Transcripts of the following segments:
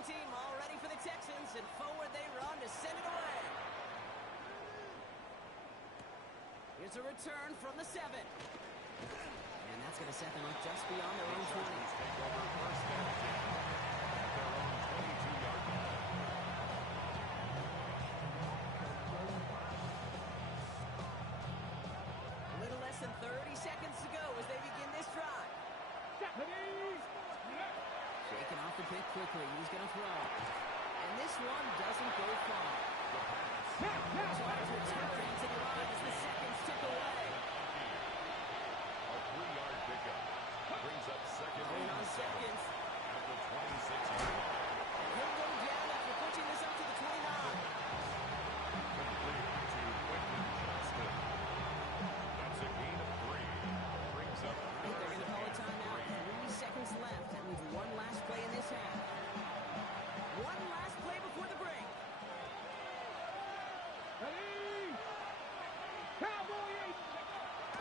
kicking team all ready for the Texans, and forward they run to send it away. Here's a return from the 7. And that's going to set them up just beyond their own 20. Take over first and 10 at their own 22-yard line. A little less than 30 seconds to go as they begin this drive. Shaking off the pick quickly. He's going to throw. And this one doesn't go far. Charge returning to the line as the seconds tick away. A 3-yard pickup brings up second and 7 seconds. at the 26-yard line. He'll go down after pushing this up to the 29. Complete to Quentin Johnston. That's a gain of 3. Brings up They're going to call a timeout. 3 seconds left. That means one last play in this half. One last play before the break. Ready? Cowboys!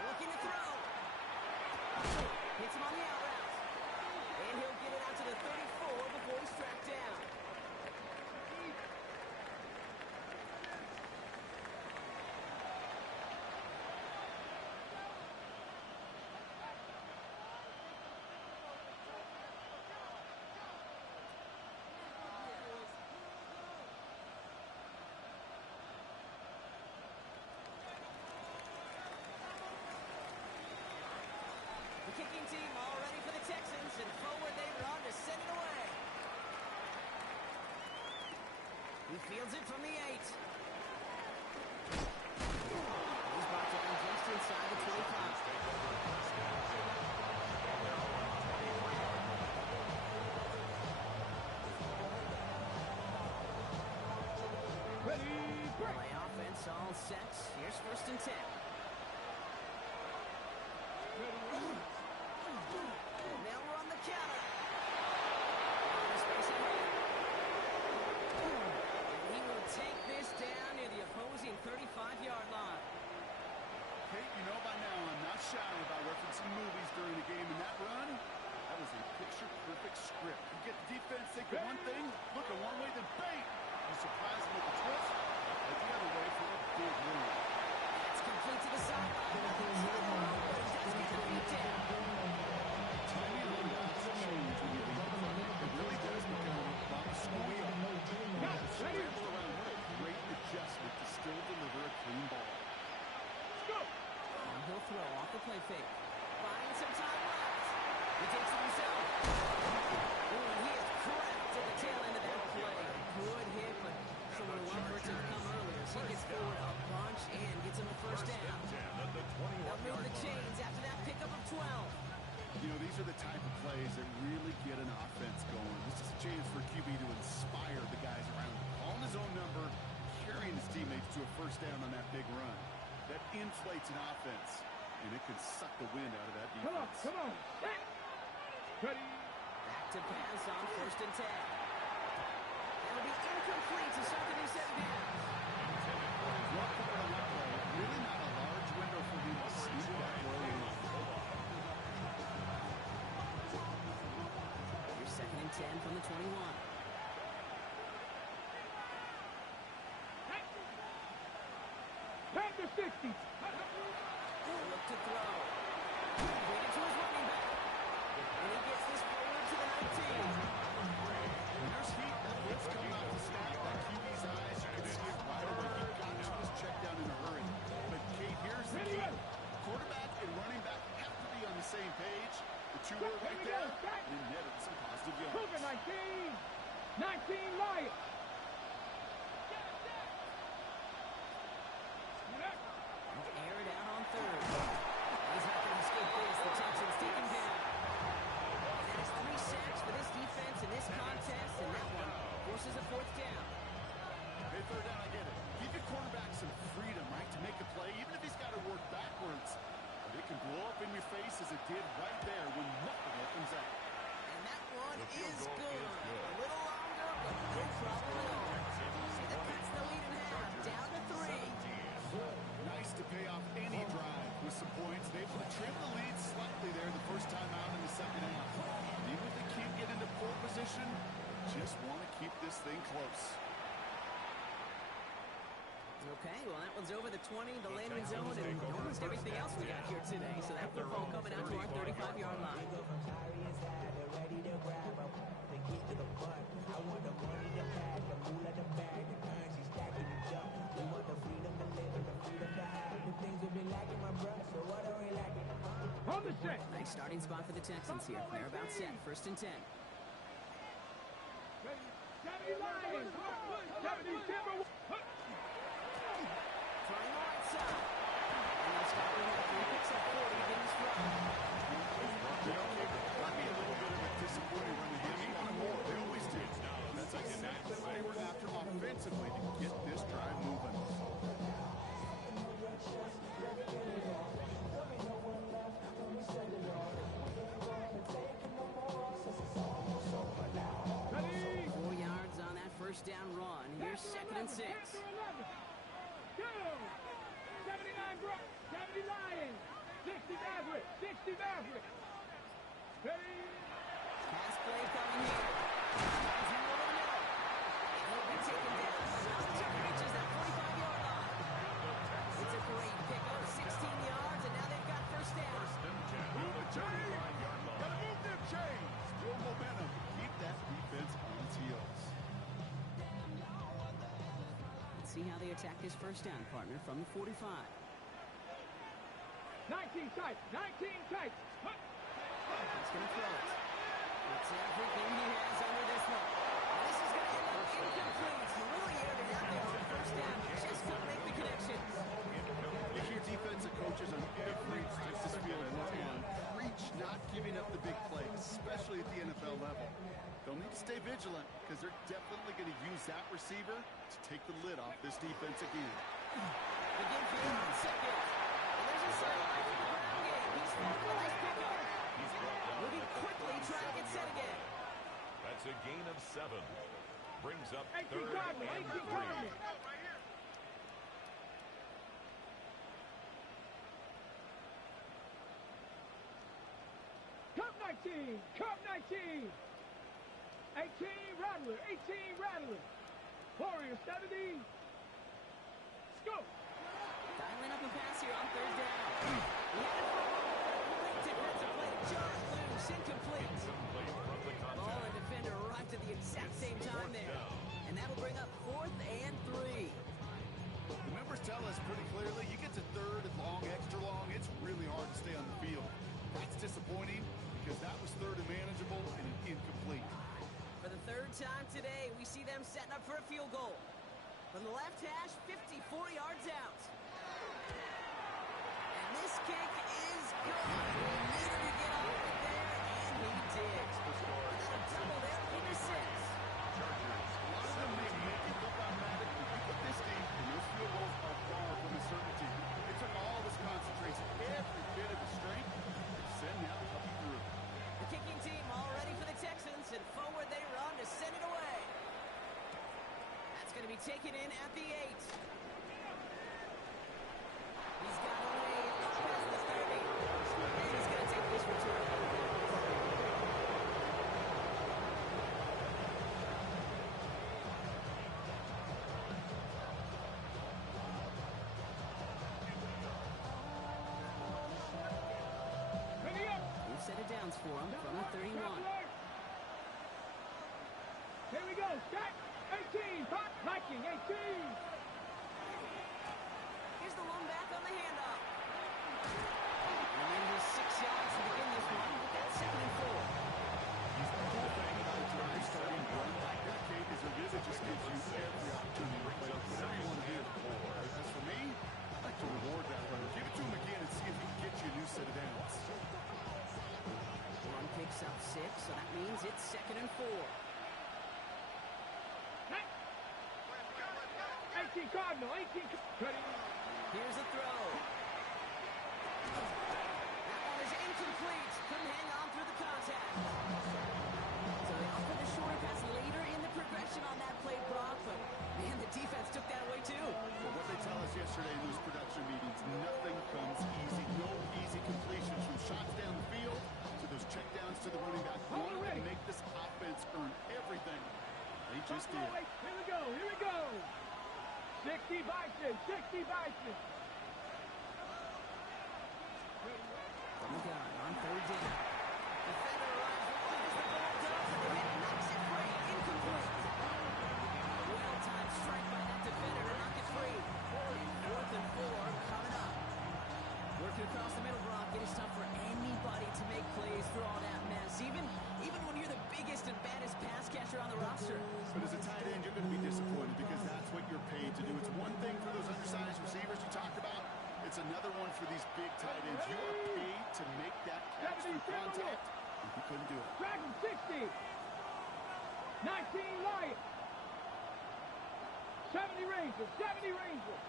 Looking to throw. Hits him on the out route. And he'll get it out to the 34 before he's tracked down. The kicking team all ready for the Texans, and forward they run to send it away. He fields it from the 8. He's brought down just inside the 25. Take over first and 10 at their own 21-yard line. Ready? Break! Play offense all set. Here's first and 10. They'll run the counter. Space ahead. And he will take this down near the opposing 35-yard line. Hey, you know by now I'm not shy about referencing movies during the game, and that run, that was a picture-perfect script. You get the defense thinking one thing, looking one way, then bang! You surprise them with a twist, like the other way for a big win. It's complete to the sideline. But he does get the feet down. Timing really does change when you leave the front. It really does become about a squeal. Scramble around, what a great adjustment to still deliver a clean ball. And he'll throw off the play fake. Buying some time left. He takes it himself. Ooh, and he is cracked at the tail end of that play. Good hit, but someone will love for it to come earlier. So he gets forward a bunch and gets him a first down. At the They'll move 21-yard the line. chains after that pickup of 12. You know, these are the type of plays that really get an offense going. This is a chance for QB to inspire the guys around him. Calling his own number, carrying his teammates to a first down on that big run. That inflates an offense, and it can suck the wind out of that defense. Come on. Ready? Back to pass on first and 10. It'll be incomplete to start the new set of downs. Well covered on that play. Really not a large window for him to sneak that play in. Here's second and 10 from the 21. Back to 60. Look to throw. Completed to his running back. And he gets this forward to the 19. There's heat that blitz coming off the snap. That QB's eyes, you can see it right away. He got to his check down in a hurry. But, Kate, here's the key. Quarterback and running back have to be on the same page. The two were right there, and netted some positive Cougar yards. 19. 19 Lions. Aired out on third. He's not going to escape this. The Texans take him down. And that is 3 sacks for this defense in this contest, and that one forces a fourth down. Hey, third down, I get it. Give your quarterback some freedom, right, to make a play, even if he's got to work backwards. But it can blow up in your face as it did right there when nothing opens up. And that one is good. A little longer, but no problem keep this thing close. Okay, well, that one's over the 20, the landing zone, and almost everything else we got here today. So that football coming out to our 35-yard line. On the set. Nice starting spot for the Texans here. They're about set. 1st and 10. 70 Lions. 70 Timberwolves. Trying the right side. And they'll start with that 3 picks up 4 to begin this drive. Might be a little bit of a disappointing run to him. He wanted more. They always did. That's exactly what they were after offensively to get this drive moving. Ready. 4 yards on that first down run. Here's 2nd and 6. Go. 79 Brock. 70 Lions. 60 Maverick. 60 Maverick. Ready. Pass play coming here. Drives him over the middle. And he'll be taken down just until he reaches that 45-yard line. It's a great pickup. 16 yards, and now they've got first down. Move the chains. Gotta move them chains. Build momentum. Keep that defense on its heels. Let's see how they attack this first down, partner, from the 45. 19 tight. 19 tight. He's going to throw it. It's everything he has under this one. And this is going to end up incomplete. He really aired it out there on first down. Just couldn't make the connection. You hear defensive coaches on every practice field and preach not giving up the big play, especially at the NFL level. They'll need to stay vigilant because they're definitely going to use that receiver to take the lid off this defense again. Begin field on 2nd. And there's a sideline for the ground game. He's found a nice pickup. Moving quickly, trying to get set again. That's a gain of 7. Brings up 18 3rd Cardinal. and 18 3. Cardinal. Cup 19. Cup 19. 18 Rattler. 18 Rattler. Warrior 70. Go. Dialing up a pass here on 3rd down. He had it for a moment. Great defensive play to John loose. Incomplete. Complete from the Ball contact. and defender arrived at the exact same time there. And that'll bring up 4th and 3. The numbers tell us pretty clearly, you get to 3rd and long, extra long, it's really hard to stay on the field. That's disappointing because that was 3rd and manageable and incomplete. For the 3rd time today, we see them setting up for a field goal. From the left hash, 54 yards out. And this kick is good. He needed to get off it there, and he did. And then a double there for the 6. A lot of them may make it look automatic, but you put this team, and those field goals are far from a certainty. It took all this concentration, every bit of the strength, to send that puppy through. The kicking team all ready for the Texans, and forward they run to send it away. That's going to be taken in at the 8. He's got away up past the 30. And he's going to take this return. Ready up. We've set it downs for him from the 31. Here we go. Stack. 18. Hot Viking. 18. Here's the one back on the handoff. And then just 6 yards to begin this one with that 2nd and 4. The whole thing about a drive starting run like that, Kate, is it really just gives you every opportunity to play whatever you want to do. As for me, I'd like to reward that runner. Give it to him again and see if he can get you a new set of downs. One picks up 6, so that means it's 2nd and 4. 18 Cardinal. 18. Ready. Here's a throw. That one is incomplete. Couldn't hang on through the contact. So they offer the shorter pass later in the progression on that play, Brock, but man, the defense took that away too. Well, what they tell us yesterday in those production meetings, nothing comes easy. No easy completions from shots down the field to those checkdowns to the running back. You want to make this offense earn everything. They just Front did. row, here we go, here we go. 60 Bison, 60 Bison. From the gun on third down. Defender arrives wide as the ball does, and the hit knocks it free. Incomplete. Well-timed strike by that defender to knock it free. And 4th and 4 coming up. Working across the middle, Brock. It is tough for anybody to make plays through all that mess, even when you're the biggest and baddest pass catcher on the roster. But as a tight end, you're going to be disappointed because that's what you're paid to do. It's one thing for those undersized receivers you talk about. It's another one for these big tight ends. You are paid to make that catch through contact, and he couldn't do it. Dragon 60. 19 Lions. 70 Rangers, 70 Rangers.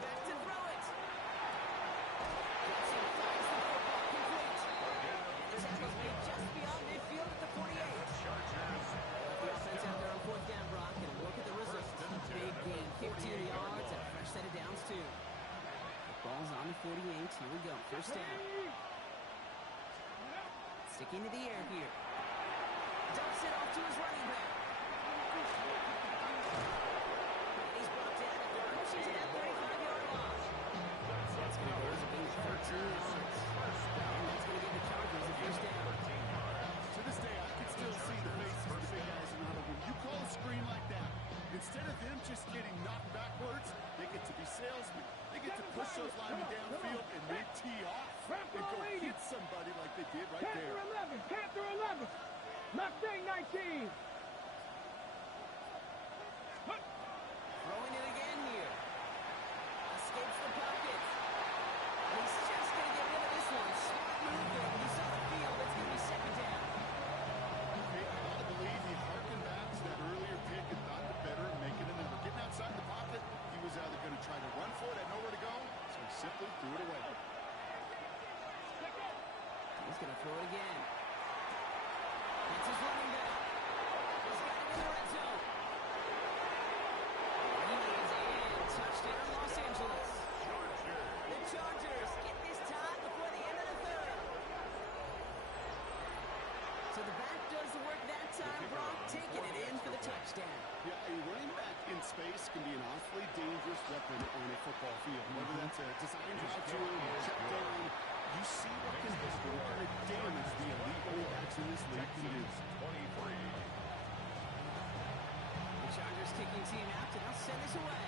Back to throw it. Gibson finds the football complete. And the tackle's made just beyond midfield at the 48. The offense out there on 4th down, Brock, and look at the result. Big gain, 15 yards, and a fresh set of downs, too. The ball's on the 48. Here we go. First down. Sticking to the air here. Dumps it off to his running back. And he's brought down after pushing to that 35-yard line. That's going to go as a big 13 yards. And that's going to give the Chargers a first down. To this day, I can still see the faces of the big guys in Ottawa. When you call a screen like that, instead of them just getting knocked backwards, they get to be salesmen. They get to push those linemen downfield and they tee off and go hit somebody like they did right Panther there. 11, Panther 11. Mustang 19. Throwing it again here. Escapes the pocket. He's just going to get rid of this one. Smart move there. He saw the field. It's going to be second down. Okay, I gotta believe he harkened back to that earlier pick and thought the better of making a number. Getting outside the pocket, he was either going to try to run for it, had nowhere to go, so he simply threw it away. He's going to throw it again. That's his running back. He's got it in the red zone. He is in. Touchdown, Los Angeles. The Chargers get this time before the end of the third. So the back does the work that time. Brock taking it in for the touchdown. Yeah, a running back in space can be an awfully dangerous weapon on a football field. Whether that's a design route to him or check down, you see what can happen, what kind of damage the elite running backs in this league can do. 23. The Chargers kicking team out to now send this away.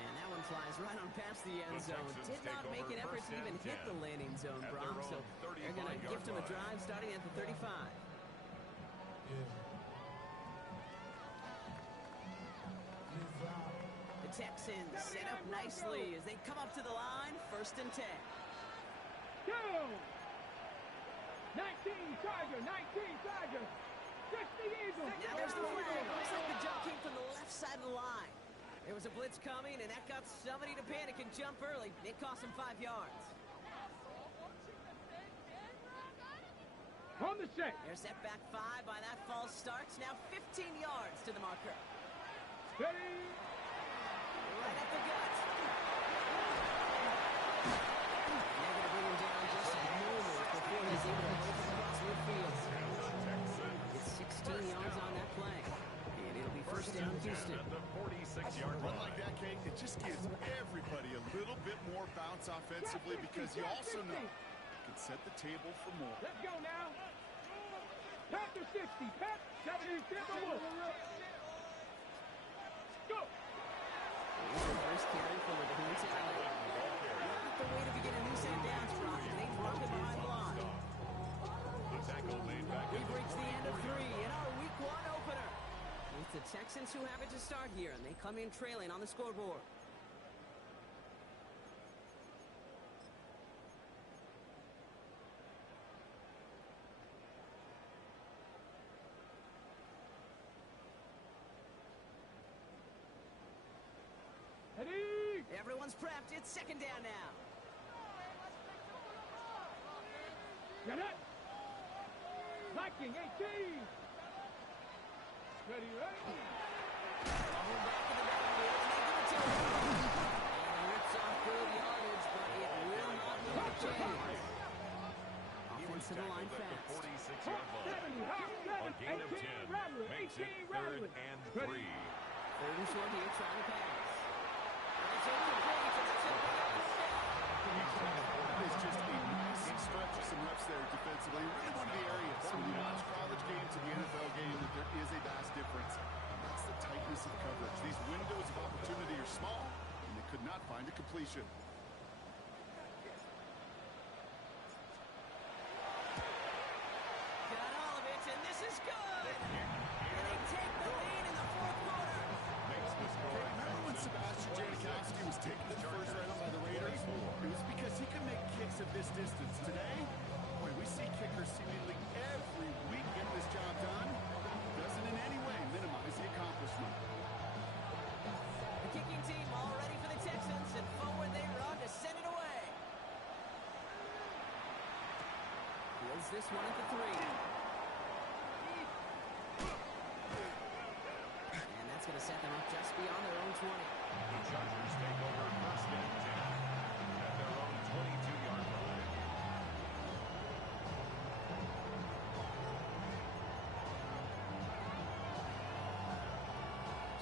And that one flies right on past the end zone. Did not make an effort to even hit the landing zone, Brock. So they're going to gift him a drive starting at the 35. The Texans set up nicely as they come up to the line. 1st and 10. Go. 19 Charger, 19 Charger. 60 Eagles. Now there's the flag. Looks like the jump came from the left side of the line. There was a blitz coming, and that got somebody to panic and jump early. It cost him 5 yards. On the set. They're set back 5 by that false start. Now 15 yards to the marker. Ready. Right at the gut. They're going to bring him down just a moment before he's able to break across midfield. It's 16 yards on that play. And it'll be first down, Houston. At the 46-yard Run line. like that, Kate, it just gives everybody a little bit more bounce offensively because you also know you can set the table for more. Let's go now. Panther 60. Pat 70. Timberwolves. Go. Here's the first carry for the Queens Alley. Not the way to begin a new set of downs, Brock. They drop it behind the line. The tackle made back at We've the reached the end of 43. 3 in our Week 1 opener. It's the Texans who have it to start here, and they come in trailing on the scoreboard. Ready. Everyone's prepped. It's second down now. Get it. Viking 18. Ready, ready. Ball back in the backfield, and they give it to him. And he rips off good yardage 6-yard line. 70, Hawk A 7, gain of 18, 10 Rattler, makes 18, it Rattler. 3rd and Ready. 3. Third and short here, trying to pass. And it's incomplete, and that's going to bring up fourth down. That is just a nice stretch of some reps there defensively. Really one of the areas when you watch college game to the NFL game that there is a vast difference. That's the tightness of coverage. These windows of opportunity are small, and they could not find a completion. Got all of it, and this is good. And they take the lead in the fourth quarter. Makes the scoring Remember when Sebastian Janikowski was taken to the first round by the Raiders? It was because he could make kicks of this distance. Today, boy, we see kickers seemingly every week getting this job done. Doesn't in any way minimize the accomplishment. The kicking team all ready for the Texans, and forward they run to send it away. Fields this one at the 3. And that's going to set them up just beyond their own 20. The Chargers take over 1st and 10 at their own 22-yard line.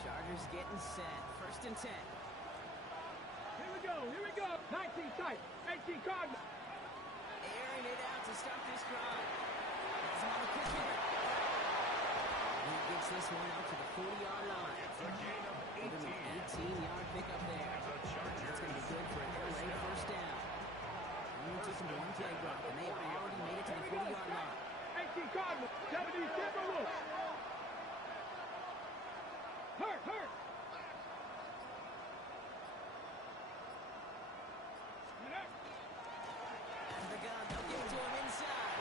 Chargers getting set. 1st and 10. Here we go, here we go. 19 tight, 18 Cardinals. Airing it out to start this drive. Has him on the quick hitter. And he gets this one out to the 40-yard line. It's a gain of Give him 18. an 18-yard pickup there. The Chargers That's going to be good for a late first down. Only took them one play drop, and they already made it to the 40-yard line. 18 Cardinals, 70 Timberwolves. Hurt, hurt. Out of the gun, they'll give it to him inside.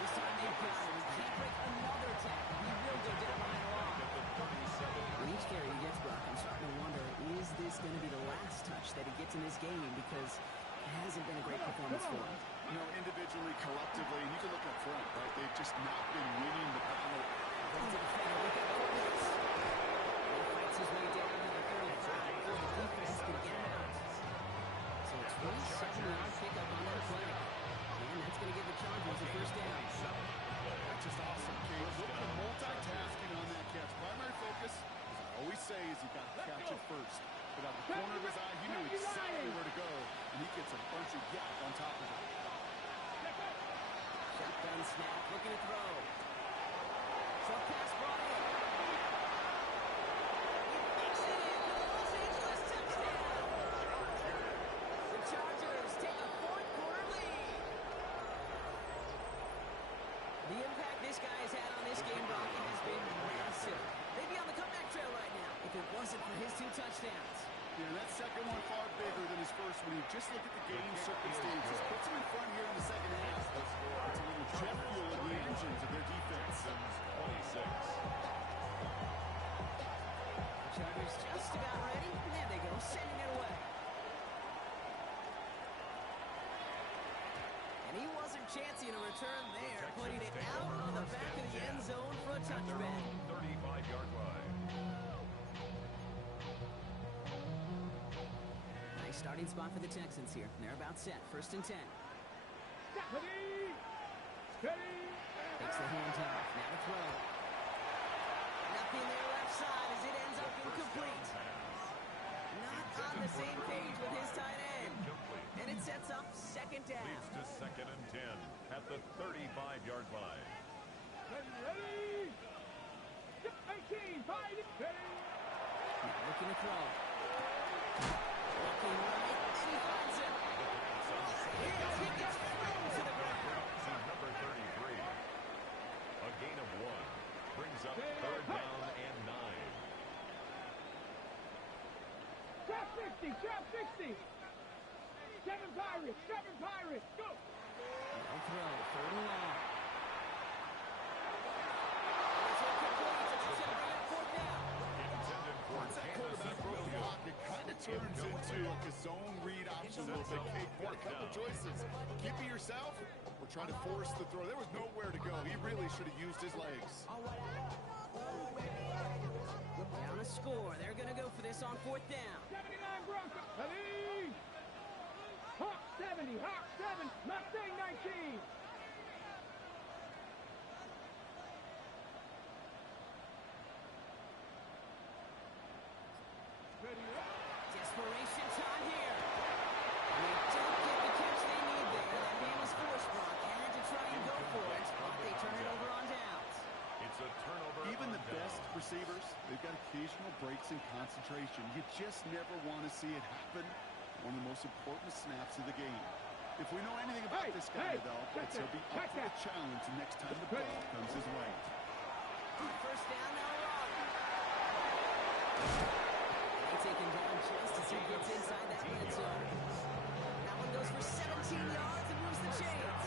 This time they've got him. He can't break another tackle. He will go down by a long. At the 37. With each carry he gets, Brock, I'm starting to wonder, is this going to be the last touch that he gets in this game? Because it hasn't been a great performance for him. You know, individually, collectively, and you can look up front, right? They've just not been winning the battle. Runs it ahead, look at Cornelius. He fights his way down to the 35 before the defense can get him out. So a 27-yard pickup on that play. And that's going to give the Chargers a first down. That's just awesome, Kate. Look at the multitasking on that catch. Primary focus, as I always say, is you got to catch it first. But out the corner of his eye, he knew exactly where to go, and he gets a bunch of yak on top of it. Shotgun snap, looking to throw. Short pass brought in. He makes it in for the Los Angeles touchdown. The Chargers take a fourth quarter lead. The impact this guy has had on this game, Brock, has been massive. They'd be on the comeback trail right now if it wasn't for his 2 touchdowns. Yeah, that second one far bigger than his first one. You just look at the game circumstances. Puts him in front here in the second half. It's a little jet fuel in the engines of their defense. 26. The Chargers just about ready. There they go, sending it away. And he wasn't chancing a return there, putting it out on the back of the end zone for a At their touchback. own 35-yard line. Nice starting spot for the Texans here. They're about set. 1st and 10. Steady, steady. Takes the handoff. Now to throw. Nothing there left side as it ends up incomplete. Not on the same page with his tight end. Incomplete. And it sets up 2nd down. Leads to 2nd and 10 at the 35-yard line. Ready. 18, fighting, steady. Now looking to throw. Looking right, and he finds it. He gets thrown to the ground. To number 33. A gain of 1 brings up 3rd down and 9. Trap 60, trap 60. 7 Pirates, go. No throw, 3rd and long. This one completes. It's going to bring up 4th down. Intended for Once that Kansas quarterback City. throws the block, it kind of turns into like a zone read option a little bit. Kate, got a couple choices. Keep it yourself or try to force the throw. There was nowhere to go. He really should have used his legs. Down a score. They're going to go for this on 4th down. 79 Broncos. Ready. Hawk 70, Hawk 7, Mustang 19. occasional breaks in concentration. You just never want to see it happen. One of the most important snaps of the game. If we know anything about this guy, though, it's he'll be up for the challenge next time the ball comes his way. First down, now run. They take him down just as he gets inside that red zone. That one goes for 17 yards and moves the chains.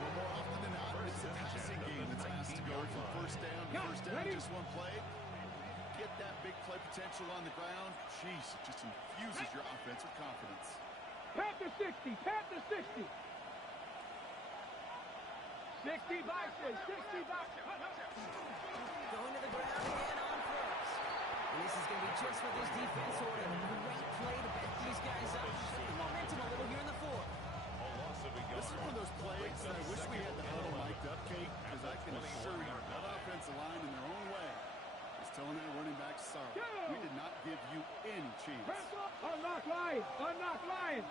Well, more often than not, it's a passing game that's asked to go from first down to first down in just one play. Get that big play potential on the ground. Jeez, it just infuses your offense with confidence. Panther 60, Panther 60. 60 boxes, 60 boxes. Going to the ground again on first. And this is going to be just what this defense ordered. Great play to back these guys up. Shift the momentum a little here in the fourth. A loss of a yard. This is one of those plays that I wish we had the huddle mic'd up, Kate, because I can assure you that offensive line in their own way is telling that running back, sorry, we did not give you any chance. Unlock line, unlock line.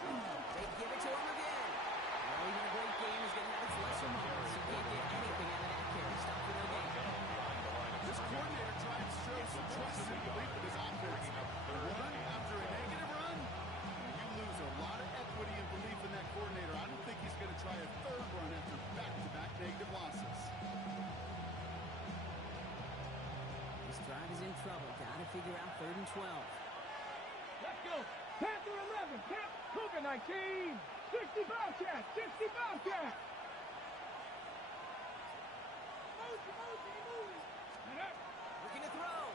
They give it to him again. Well, even a great game is going to have its lesser moments. You can't get anything out of that carry. Stop for no gain. This coordinator trying to show some trust and belief in his offense. Run after a negative run, you lose a lot of equity and belief in that coordinator. I don't think he's going to try a third run after back-to-back negative losses. This drive is in trouble. Got to figure out 3rd and 12. Let's go. Panther 11, Cougar 19. 60 Bobcat, 60 Bobcat. Looking to throw.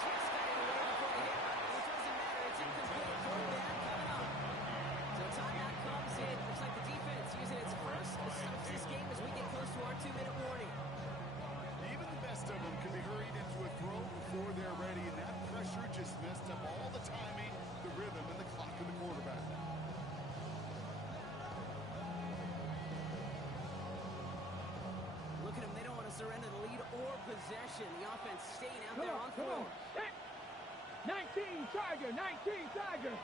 Just got it away before the hit. It doesn't matter. It's incomplete. Third down coming up. So timeout comes in. Looks like the defense using its first to stop this game as we get close to our 2-minute warning. Even the best of them can be hurried into a throw before they're ready, and that pressure just messed up all the timing, the rhythm, and the clock of the quarterback. Look at them. They don't want to surrender the lead or possession. The offense staying out there on fourth. 19 Tiger, 19 Tiger.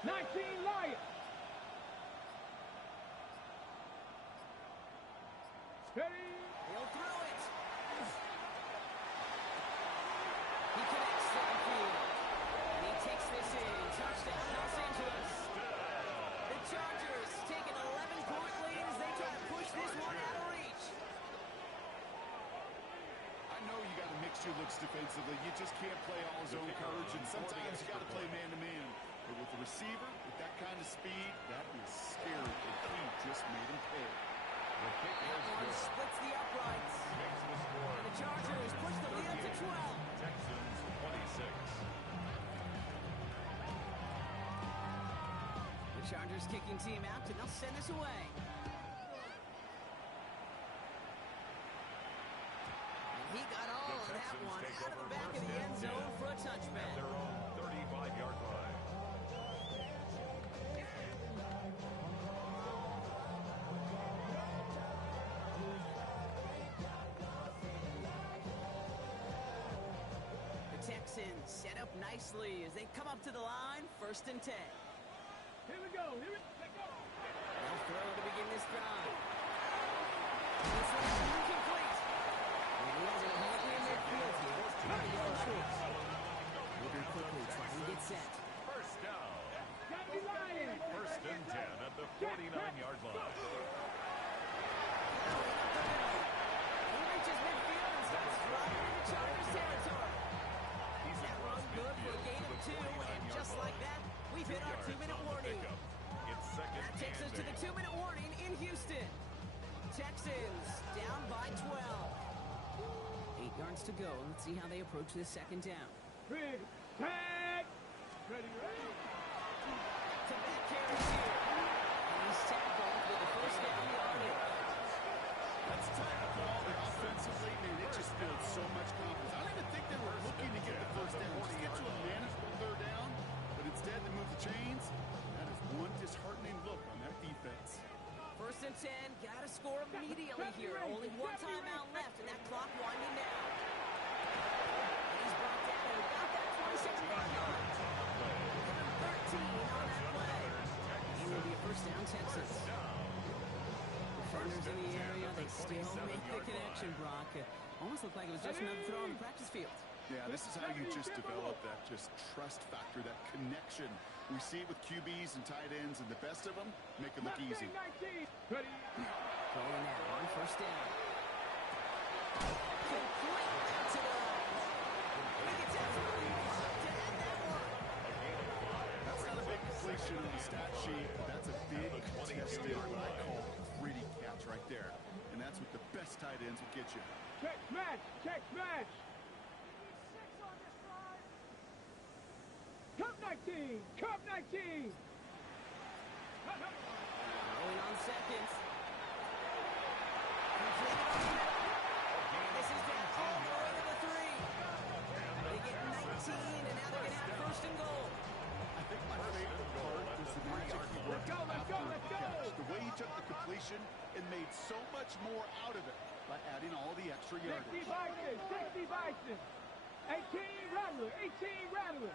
19 Lion. Ready? He'll throw it. He connects to the field. And he takes this in. Touchdown, Los Angeles. The Chargers take an 11-point lead as they try to push this one out of reach. I know you got to mix your looks defensively. You just can't play all zone coverage, and sometimes you got to play man-to-man. But with the receiver, with that kind of speed, that is scary, and he just made him pay. The kick That is one good. splits the uprights. Makes the score. And the Chargers push the lead up to 12. Texans 26. The Chargers kicking team out, and they'll send this away. And he got all of that one out of the back of the end zone for a touchback. Their own 35-yard line. The Texans set up nicely as they come up to the line, 1st and 10. Here we go. Here we go. They'll throw to begin this drive. This one's incomplete. And he has a hole in midfield here. 20 yards short. Moving quickly, trying to get set. First down. Gotta be Lion. 1st and 10 at the 49-yard line. He reaches midfield and starts driving into Chargers territory. That run good for a gain of 2, and just like that, we've hit our 2-minute warning. It's second That takes us to the 2-minute warning in Houston. Texans down by 12. 8 yards to go. Let's see how they approach this 2nd down. Ready. Tag. Ready, ready. To back carries here. And he's tackled with the 1st down yardage. That's tight ball, but offensively, man, it just builds so much confidence. I don't even think they were looking to get the 1st down. Just get to a manageable 3rd down, but instead they move the chains. That is one disheartening look on that defense. 1st and 10, gotta score immediately here. Only one timeout left, and that clock winding down. And he's brought down at about that 26-yard line. 13 on that play. It will be a 1st down, Texans. still make the connection, Brock. It almost looked like it was just another throw on the practice field. Yeah, this is how you just develop that just trust factor, that connection. We see it with QBs and tight ends, and the best of them make it look easy. 19. Ready. Going now on first down. Complete to the right. He gets absolutely hooked to end that one. That's not a big completion on the stat sheet, but that's a big contested, what I call gritty catch right there. And that's what the best tight ends will get you. Check smash. Check smash. Cup 19. Cup 19. Rolling on seconds. Completed on the middle. And this is down all the way to the 3. They get 19, and now they're going to have first and goal. I think my favorite part was the magic he worked after the catch. The way he took the completion and made so much more out of it by adding all the extra 60 yardage. Bison. 60 Bison. 18 Rattler. 18 Rattler.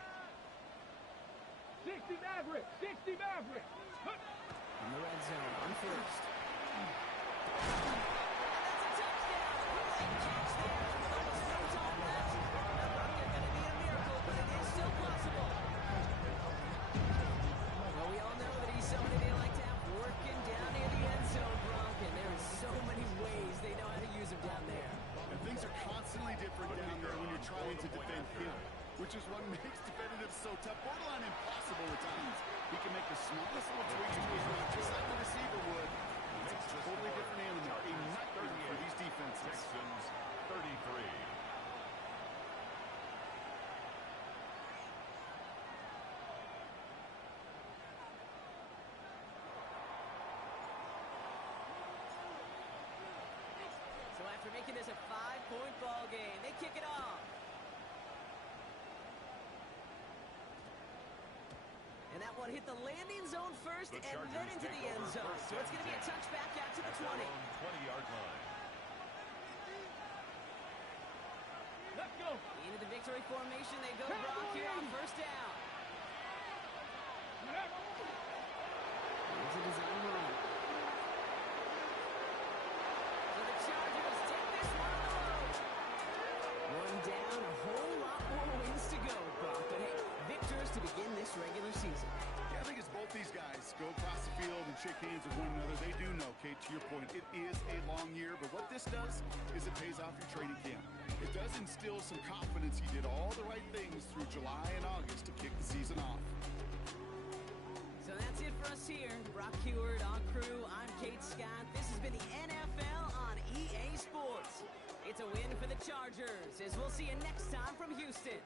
60 Maverick. 60 Maverick. In the red zone on first. That's a touchdown. Great catch there. Almost no time left. Not like they're going to need a miracle, but it is still possible. Well, we all know that he's somebody they like to have working down near the end zone, Brock, and there are so many ways they know how to use him down there. And things are constantly different down there when you're trying to defend him, which is what makes defending him so tough, borderline impossible at times. He can make the smallest little tweaks to his run, just like the receiver would. It's a totally different animal, a nightmare for these defenses. Texans 33. So after making this a 5-point ball game, they kick it off. And that one hit the landing zone first The and then Chargers into the take end over zone. first So it's going to be a and 10 touchback out to the at their 20. own 20-yard line. Let's go. Into the victory formation they go, Brock, here on first down. Here's a design run. So the Chargers take this one on the road. One down, a whole lot more wins to go, Brock. But hey, victors to begin this regular season. Yeah, I think as both these guys go across the field and shake hands with one another, they do know, Kate, to your point, it is a long year, but what this does is it pays off your training camp. It does instill some confidence he did all the right things through July and August to kick the season off. So that's it for us here. Brock Huard, on crew, I'm Kate Scott. This has been the NFL on EA Sports. It's a win for the Chargers, as we'll see you next time from Houston.